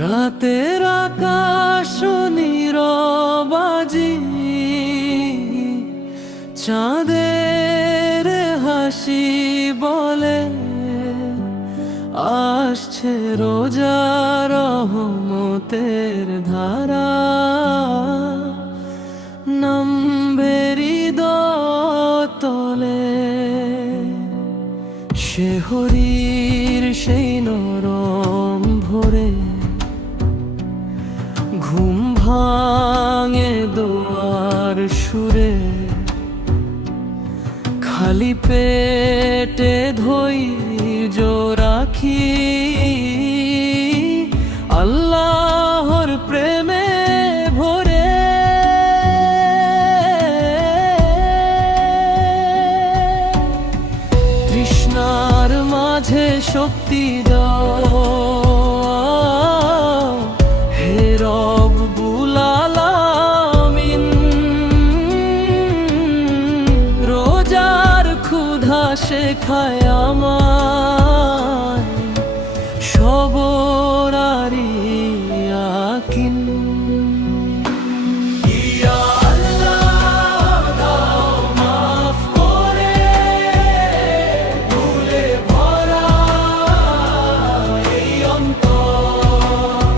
রাতের আকাশ নীরবাজি, চাঁদের হাসি বলে আসছে রোজা রহমতের ধারা, নামবে হৃদয়তলে শেহরির সেই নরম ভোরে, ঘুম ভাঙে দোয়ার সুরে, খালি পেটে ধৈর্য রাখি আল্লাহর প্রেমে ভরে। তৃষ্ণার মাঝে শক্তি দাও হে রব্বুল আলামিন, রোজার ক্ষুধা শেখায় আমায় সবর আর ইয়াকিন। ইয়া আল্লাহ দাও মাফ করে, ভুলে ভরা এই অন্তর,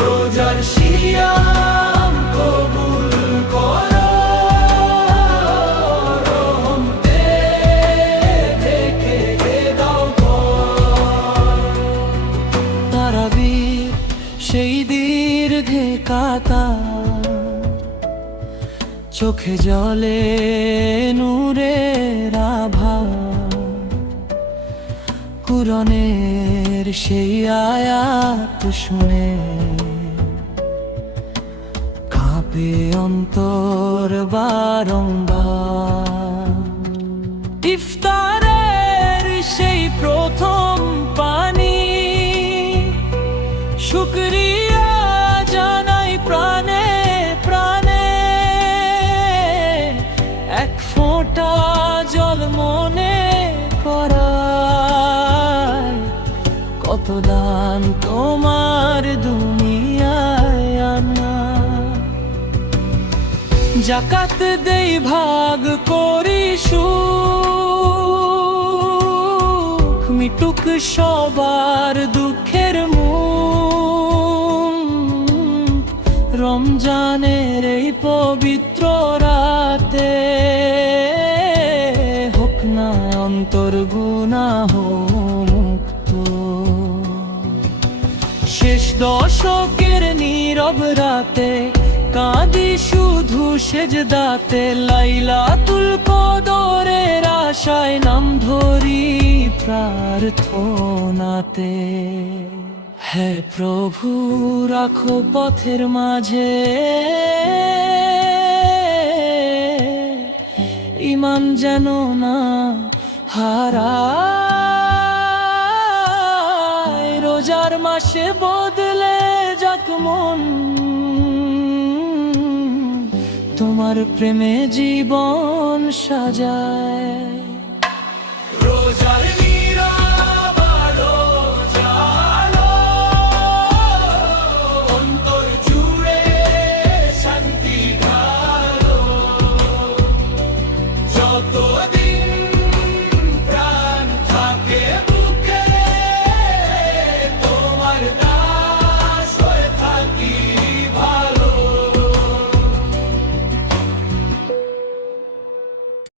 রোজার সিয়াম কবুল করো, রহমতে ঢেকে দাও ঘর। তারাবির সেই দীর্ঘে কাতার, চোখে জলে নূরের আভা, কুরআনের সেই আয়াত শুনে কাঁপে অন্তর বারংবার। ইফতারের সেই প্রথম পানি, শুকরিয়া জানাই প্রাণে প্রাণে, এক ফোঁটা জল মনে করায় কত দান তোমার দুনিয়ায় আনা। যাকাত দেই ভাগ করি সুখ, মিটুক সবার দুঃখের মুখ, রমজানের এই পবিত্র রাতে হোক না অন্তর গুনাহ মুক্ত। শেষ দশকের নীরব রাতে কাঁদি শুধু সেজদাতে, লাইলাতুল কদরের আশায় নাম ধরি প্রার্থনাতে। হে প্রভু রাখো পথের মাঝে ঈমান যেন না হারায়, রোজার মাসে বদলে যাক মন, তোমার প্রেমে জীবন সাজায়। রোজার নীরব আলো জালো, অন্তর জুড়ে শান্তি ঢালো, যত